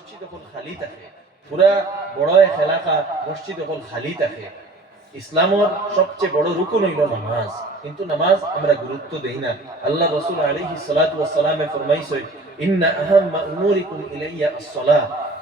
মসজিদ এখন খালি থাকে। পুরা বড় এক এলাকা মসজিদ এখন খালি থাকে। ইসলামর সবচেয়ে বড় রুকন হইল নামাজ। কিন্তু নামাজ আমরা গুরুত্ব দেই না। আল্লাহ রসুল আলাইহি সালাতু ফরমাইছে, ইন্না আহাম্মা ইলাইয়া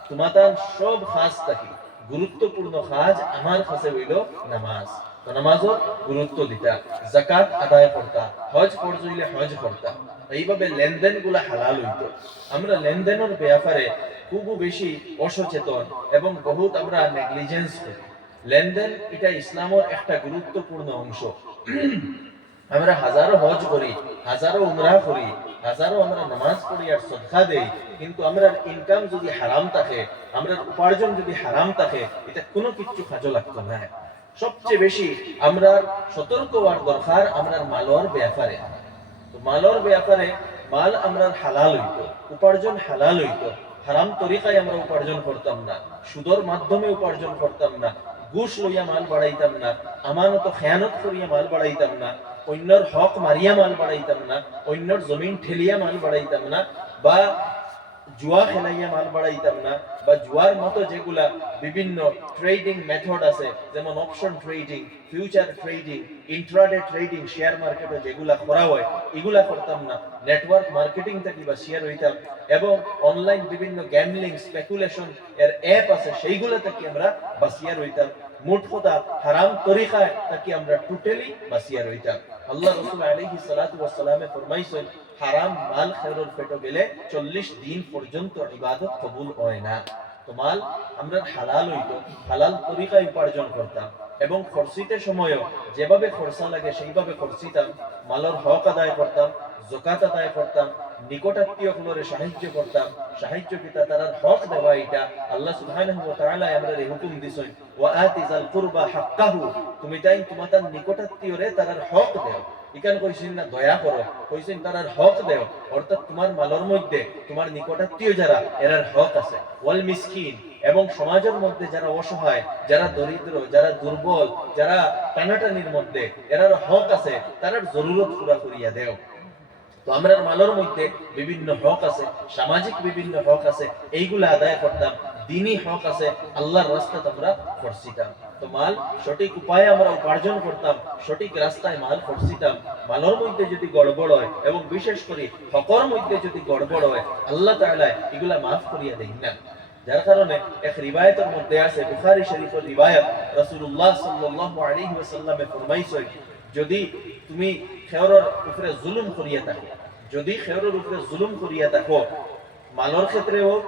তোমাতান সব খাস থাকি। গুরুত্বপূর্ণ কাজ আমার কাছে হইল নামাজ। নামাজও গুরুত্ব দিতা জাকাত আদায় করতা, হজ ফরজ হজ করতা। এইভাবে লেনদেনগুলা হালাল হইতো। আমরা লেনদেনের ব্যাপারে খুব বেশি অসচেতন এবং বহুত আমরা নেগলিজেন্স করি। লেনদেন এটা ইসলামের একটা গুরুত্বপূর্ণ অংশ। আমরা হাজারো হজ করি, হাজারো উমরা করি, হাজারো আমরা নামাজ পড়ি আর সদকা দেই, কিন্তু আমরা ইনকাম যদি হারাম থাকে, আমরা উপার্জন যদি হারাম থাকে, এটা কোনো কিছু কাজে লাগতো না। সবচেয়ে বেশি আমরা সতর্ক হওয়ার দরকার আমরা মালর ব্যাপারে তো মালর ব্যাপারে মাল আমরা হালাল হইতো, উপার্জন হালাল হইতো। হারাম তরিকায় আমরা উপার্জন করতাম না, সুদর মাধ্যমে উপার্জন করতাম না, ঘুষ লইয়া মাল বাড়াইতাম না, আমানত খেয়ানত করিয়া মাল বাড়াইতাম না, অন্যর হক মারিয়া মাল বাড়াইতাম না, অন্যর জমিন ঠেলিয়া মাল বাড়াইতাম না বা জুয়া খেলাইয়া মাল বাড়াইতাম না বা জুয়ার মতো যেগুলা বিভিন্ন ট্রেডিং মেথড আছে, যেমন option trading future trading intraday trading share মার্কেটে যেগুলা করা হয় এগুলা করতাম না নেটওয়ার্ক মার্কেটিং থেকে বা শেয়ার হইতাম এবং অনলাইন বিভিন্ন গ্যামলিং স্পেকুলেশন এর অ্যাপ আছে, সেইগুলা থেকে আমরা বাসিয়ার হইতাম মোট কথা হারাম তরিকায় তাকে আমরা টোটালি বাসিয়ার হইতাম আল্লাহ রসুল আলাইহি সালাতু ওয়াস সালামে ফরমাইছেন হারাম মাল খেরর পেটো গেলে চল্লিশ দিন পর্যন্ত ইবাদত কবুল হয় না। তো মাল আমরা হালাল হইতো, হালাল তরিকায় উপার্জন করতাম এবং খরচিতে সময়ও যেভাবে খরচা লাগে সেইভাবে খরচিতাম। মালর হক আদায় করতাম জকাত আদায় করতাম নিকটাত্মীয় গুলোরে সাহায্য করতাম, সাহায্য পিতা তারার হক দেওয়া এটা আল্লাহ সুবহানাহু ওয়া তাআলা আমাদের হুকুম দিছেন, ওয়া আতিজাল কুরবা হাক্কাহু তুমি তাই তোমার তার নিকটাত্মীয়রে তারার হক দেও। ইকান কইছেন না, দয়া করো। কইছেন হক দেও। অর্থাৎ তোমার মালর মধ্যে, তোমার নিকটাত্মীয় যারা, এরার হক আছে। ওয়াল মিসকিন, এবং সমাজের মধ্যে যারা অসহায়, যারা দরিদ্র, যারা দুর্বল, যারা টানাটানির মধ্যে এরার হক আছে, তারার জরুরত পুরা করিয়া দেও। তো আমরা মালর মধ্যে বিভিন্ন হক আছে, সামাজিক বিভিন্ন হক আছে, এইগুলা আদায় করতাম। দিনই হক আছে, আল্লাহর রাস্তাতে আমরা খরচিতাম তো মাল, সঠিক উপায়ে আমরা উপার্জন করতাম, সঠিক রাস্তায় মাল মালর মধ্যে যদি গড়বড় হয় এবং বিশেষ করে হকর মধ্যে যদি গড়বড় হয়, আল্লাহ এগুলা মাফ করিয়া না। যার কারণে এক রিবায়াতের মধ্যে আছে, বুখারী শরীফের রিবায়াত ফরমাইছে, যদি তুমি খেয়রের উপরে জুলুম করিয়া থাকো, যদি খেয়রের উপরে জুলুম করিয়া থাকো, মালর ক্ষেত্রে হোক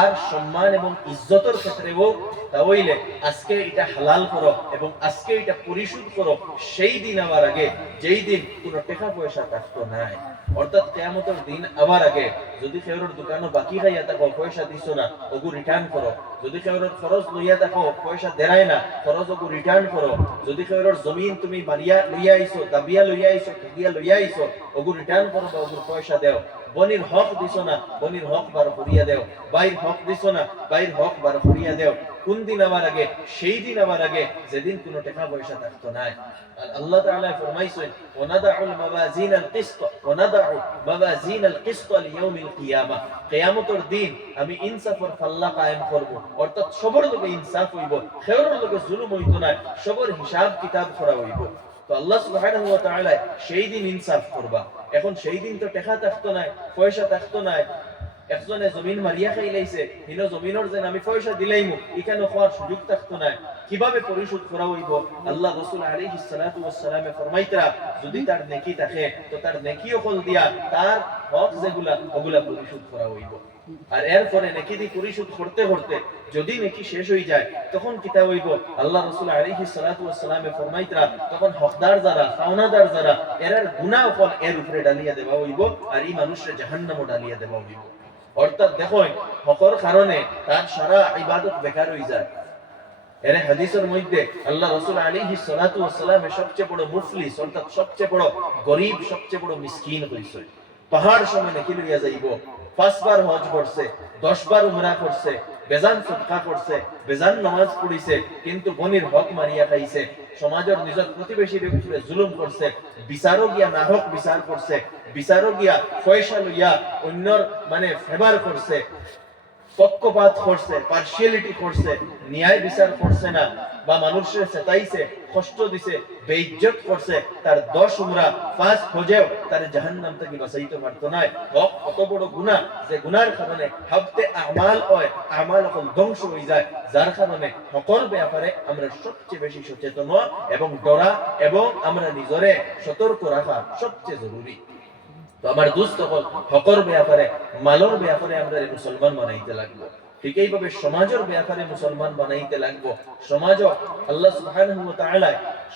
আর সম্মান এবং ইজ্জতের ক্ষেত্রে হোক, তাহলে আজকে এটা হালাল করো এবং আজকে এটা পরিশোধ করো। সেই দিন আবার আগে, যেই দিন কোনো টাকা পয়সা থাকতো নাই, অর্থাৎ কেয়ামতের দিন আবার আগে, যদি খেয়রের দোকানও বাকি খাইয়া থাকো, পয়সা দিছো না, ওগু রিটার্ন করো। যদি খেয়রের খরচ লইয়া থাকো, পয়সা দেরায় না, খরচ ওগু রিটার্ন করো। যদি খেয়রের জমিন তুমি মারিয়া লইয়া আইছো দাবিয়া লইয়া আইছো, ঠেকিয়া লইয়া আইছো, ওগু রিটার্ন করো বা ওগুর পয়সা দেও। বনির হক দিছো না, বনির হক বার করিয়া দেও। বাইর হক দিছো না, বাইর হক বার করিয়া দেও। কোন দিন আমার আগে, সেই দিন আমার আগে, যেদিন কোনো টাকা পয়সা থাকতো না আল্লাহ তাআলা ফরমাইছেন, ওয়ানাদাউল মাওয়াজিনাল কিসত, ওয়ানাদাউ মাওয়াজিনাল কিসত কিয়ামা। কিয়ামতের দিন আমি ইনসাফের পাল্লা কায়েম করব। অর্থাৎ সবার লগে ইনসাফ হইব লগে জুলুম হইতো না, সবার হিসাব কিতাব করা হইব। তো আল্লাহ সুবহানাহু ওয়া তাআলা সেই দিন ইনসাফ করবা। এখন সেই দিন তো টেকা থাকতো নাই পয়সা থাকতো নাই। একজনে জমিন মারিয়া খাই লাইছে হিনো জমিনের যেন আমি পয়সা মোক এখানে খোয়ার সুযোগ থাকতো না কীভাবে পরিশোধ করা হইব? আল্লাহ রসুল আলাইহিস সালাতু ওয়াস সালামে ফরমাইতরা যদি তার নেকি থাকে, তো তার নেকি অকল দিয়া তার হক যেগুলা ওগুলা পরিশোধ করা হইব। আর এরপরে নেকি দি পরিশোধ করতে করতে যদি নেকি শেষ হয়ে যায়, তখন কিতা হইব? আল্লাহ রাসূল সালাতু সালামে ফরমাইতরা তখন হকদার যারা, পাওনাদার যারা, এরার গুনাহ অকল এর উপরে ডালিয়া দেওয়া হইব আর এই মানুষের জাহান্নামও ডালিয়া দেওয়া হইব। অর্থাৎ দেখো, হকর কারণে তার সারা ইবাদত বেকার হয়ে যায়। এর হাদিসের মধ্যে আল্লাহ রসুল আলাইহি সালাতু সবচেয়ে বড় মুফলিস, অর্থাৎ সবচেয়ে বড় গরিব, সবচেয়ে বড় মিসকিন হইছে। পাহাড় সমান কি লইয়া যাইব। পাঁচবার হজ করছে, দশবার উমরা করছে, বেজান সদকা করছে, বেজান নামাজ পড়িছে, কিন্তু বনির হক মারিয়া খাইছে। সমাজের নিজের প্রতিবেশীর উপরে জুলুম করছে, বিচারও গিয়া নাহক বিচার করছে, বিচারও গিয়া পয়সা লইয়া অন্যর মানে ফেভার করছে। পক্ষপাত করছে পার্সিয়ালিটি করছে, ন্যায় বিচার করছে না, বা মানুষের চেতাইছে, কষ্ট দিছে, বেইজ্জত করছে, তার দশ উমরা পাঁচ খোঁজেও তার জাহান্নাম থেকে বাঁচাইতে পারতো না। কত বড় গুনাহ যে গুনার কারণে হাবতে আমাল হয়, আমাল এখন ধ্বংস হয়ে যায়। যার কারণে সকল ব্যাপারে আমরা সবচেয়ে বেশি সচেতন এবং ডরা এবং আমরা নিজরে সতর্ক রাখা সবচেয়ে জরুরি। তো আমার দুস্থ হকর ব্যাপারে মালর ব্যাপারে আমরা মুসলমান বানাইতে লাগবো। ঠিক এইভাবে সমাজের ব্যাপারে মুসলমান বানাইতে লাগবো। সমাজ আল্লাহ সুবহানাহু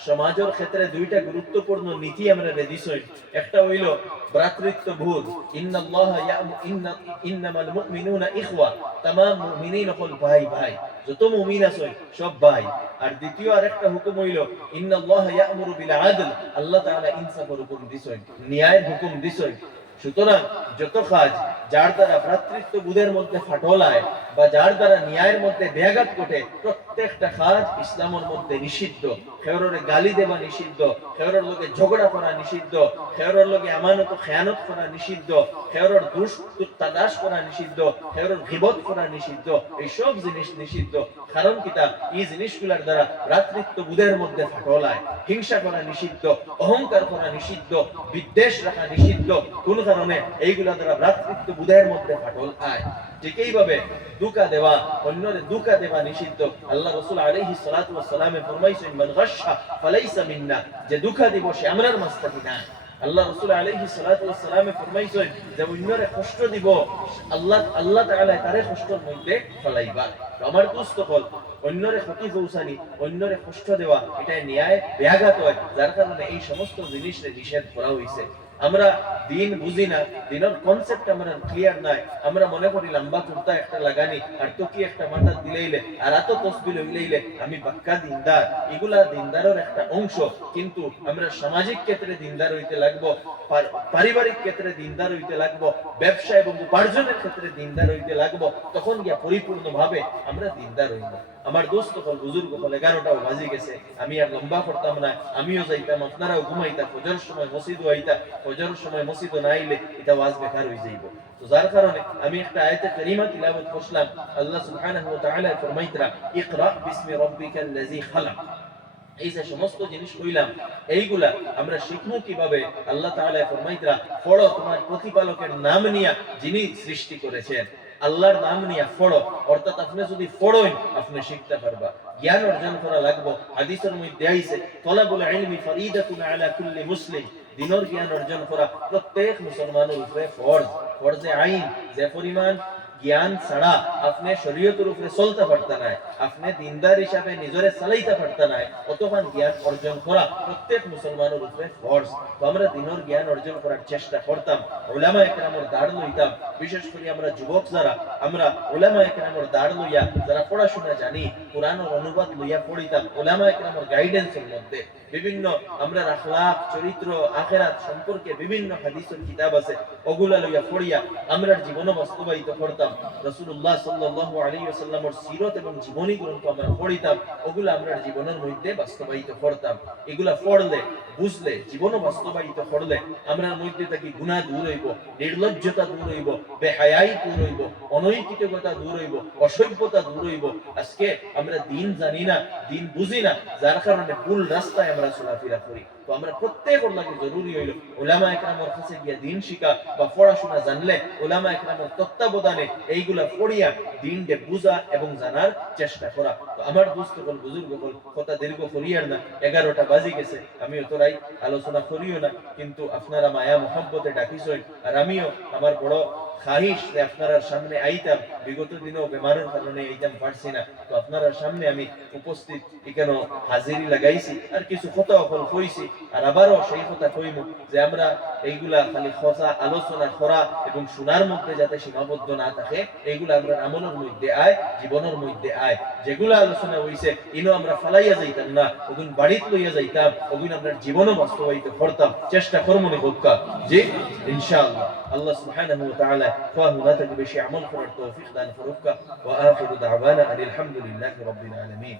সমাজের ক্ষেত্রে দুইটা গুরুত্বপূর্ণ নীতি আমরা দিছই একটা হইল ভ্রাতৃত্ববোধ ইন্নাল্লাহা ইন্না ইন্নামাল মুমিনুনা ইখওয়া। মুমিনিন ভাই ভাই। যত মুমিন আছে সব ভাই। আর দ্বিতীয় আরেকটা হুকুম হইল, ইন্নাল্লাহা ইয়ামুরু বিল আদল। আল্লাহ তাআলা ইনসাফের হুকুম দিছই, ন্যায়ের হুকুম দিছই। সুতরাং যত কাজ যার দ্বারা ভ্রাতৃত্ব বুধের মধ্যে ফাটলায় বা যার দ্বারা ন্যায়ের মধ্যে ব্যাঘাত ঘটে, প্রত্যেকটা কাজ ইসলামের মধ্যে নিষিদ্ধ। খেয়রের গালি দেওয়া নিষিদ্ধ খেয়রের লোকে ঝগড়া করা নিষিদ্ধ খেয়রের লোকে আমানত খেয়ানত করা নিষিদ্ধ খেয়রের দুষ তাদাস করা নিষিদ্ধ খেয়রের গিবত করা নিষিদ্ধ, এইসব জিনিস নিষিদ্ধ। কারণ কিতা এই জিনিসগুলোর দ্বারা ভ্রাতৃত্ব বুধের মধ্যে ফাটলায়। হিংসা করা নিষিদ্ধ, অহংকার করা নিষিদ্ধ, বিদ্বেষ রাখা নিষিদ্ধ। কোন কারণে এইগুলা দ্বারা ভ্রাতৃত্ব বুধের মধ্যে ফাটল আয়। ঠিক এইভাবে দুকা দেওয়া, অন্যরে দুকা দেওয়া নিষিদ্ধ। আল্লাহ রসুল আলাইহি সালাতু ওয়াস সালামে ফরমাইছেন, মান গাশা ফালাইসা মিন্না যে দুকা দিব সে আমরার মাস্তাকি না। আল্লাহ রসুল আলাইহি সালাতু ওয়াস সালামে ফরমাইছেন যে অন্যরে কষ্ট দিব, আল্লাহ আল্লাহ তাআলা তারে কষ্টের মধ্যে ফলাইবা। আমার দোস্ত হল, অন্যরে ক্ষতি পৌঁছানি, অন্যরে কষ্ট দেওয়া এটা ন্যায় ব্যাঘাত হয়, যার কারণে এই সমস্ত জিনিসে নিষেধ করা হয়েছে আমরা দিন বুঝি না, দিনের কনসেপ্ট আমরা ক্লিয়ার নাই। আমরা মনে করি লম্বা কুর্তা একটা লাগানি, আর তো কি একটা মাথা দিলেইলে, আর এত তসবিল হইলেইলে আমি পাক্কা দিনদার। এগুলা দিনদারের একটা অংশ, কিন্তু আমরা সামাজিক ক্ষেত্রে দিনদার হইতে লাগবো পারিবারিক ক্ষেত্রে দিনদার হইতে লাগবো ব্যবসা এবং উপার্জনের ক্ষেত্রে দিনদার হইতে লাগবো, তখন গিয়া পরিপূর্ণ ভাবে আমরা দিনদার হইব। আমার দোস্ত হল বুজুর্গ হল এগারোটাও বাজে গেছে। আমি আর লম্বা করতাম না, আমিও যাইতাম, আপনারাও ঘুমাইতাম ফজর সময় মসজিদও আইতা, ফজর সময় মসজিদও না আইলে এটা ওয়াজ বেকার হয়ে যাইব। তো যার কারণে আমি একটা আয়াতে কারিমা তিলাওয়াত করলাম আল্লাহ সুবহানাহু ওয়া তাআলা ফরমাইতরা, ইকরা বিসমি রাব্বিকাল্লাযী খালাক। এই যে সমস্ত জিনিস কইলাম, এইগুলা আমরা শিখব কীভাবে? আল্লাহ তাআলা ফরমাইতরা, পড়ো তোমার প্রতিপালকের নাম নিয়া যিনি সৃষ্টি করেছেন। আল্লাহর নাম নিয়া ফড়ো অর্থাৎ আপনি যদি ফড়োয় আপনি শিখতে পারবা। জ্ঞান অর্জন করা লাগবো। হাদিসের মধ্যে আইছে, তলাবুল ইলমি ফরিদাতুন আলা কুল্লি মুসলিম। দিনর জ্ঞান অর্জন করা প্রত্যেক মুসলমানের উপরে ফরজ। ফরজে আইন, যে পরিমাণ জ্ঞান ছাড়া আপনি শরীয়তের উপরে চলতে পারতা নাই, আপনি দিনদার হিসাবে নিজরে চালাইতে পারতা নাই, অতখান জ্ঞান অর্জন করা প্রত্যেক মুসলমানের উপরে ফরজ। তো আমরা দিনের জ্ঞান অর্জন করার চেষ্টা করতাম, ওলামা একরামর দাঁড় লইতাম, বিশেষ করে আমরা যুবক যারা, আমরা ওলামা একরামর দাঁড় লইয়া যারা পড়াশোনা জানি, কোরআনের অনুবাদ লইয়া পড়িতাম, ওলামা একরামর গাইডেন্সের মধ্যে। বিভিন্ন আমরা আখলাক চরিত্র, আখেরাত সম্পর্কে বিভিন্ন হাদিসের কিতাব আছে, ওগুলা লইয়া পড়িয়া আমরা জীবন বাস্তবায়িত করতাম। রাসূলুল্লাহ সাল্লাহ আলী আসাল্লামর সিরত এবং জীবনী গ্রন্থ আমরা পড়িতাম, ওগুলো আমরা জীবনের মধ্যে বাস্তবায়িত করতাম। এগুলা পড়লে বুঝলে জীবন বাস্তবায়িত করলে আমরা মধ্যে থাকি গুনাহ দূর হইব, নির্লজ্জতা দূর হইব, বেহায়াই দূর হইব, অনৈতিকতা দূর হইব, অসভ্যতা দূর হইব। আজকে আমরা দিন জানি না, দিন বুঝি না, যার কারণে ভুল রাস্তায় আমরা চলাফেরা করি। তো আমরা প্রত্যেকের লাগে জরুরি হইল, ওলামা একরামের কাছে গিয়া দিন শিখা বা পড়াশোনা জানলে ওলামা একরামের তত্ত্বাবধানে এইগুলা পড়িয়া দিনকে বুঝা এবং জানার চেষ্টা করা। তো আমার দুস্থ হল বুজুর্গ হল কথা দীর্ঘ করিয়ার না, এগারোটা বাজি গেছে আমি তোরাই আলোচনা করিও না। কিন্তু আপনারা মায়া মোহাব্বতে ডাকিছেন। আর আমিও আমার বড় যে আপনারা সামনে আইতাম, বিগত দিনেও বেমারের কারণে আইতাম, পারছি না। তো আপনারা সামনে আমি উপস্থিত হাজিরি লাগাইছি, আর কিছু কথা অকল কইছি, আর আবারও সেই কথা যে আমরা এইগুলা খালি আলোচনা করা এবং শোনার মধ্যে যাতে সীমাবদ্ধ না থাকে, এইগুলা আমরা আমলের মধ্যে আয়, জীবনের মধ্যে আয়। যেগুলা আলোচনা হইছে, ইনো আমরা ফালাইয়া যাইতাম না, ওগুন বাড়িত লইয়া যাইতাম, ওগুন আমরা জীবনও বাস্তবায়িত করতাম। চেষ্টা করব নি হোক্কা জি, ইনশাআল্লাহ। আল্লাহ তাআলা فهو لا تجب شيء عمل فر التوفيق دان فرقة وآخر دعوانا أن الحمد لله رب العالمين.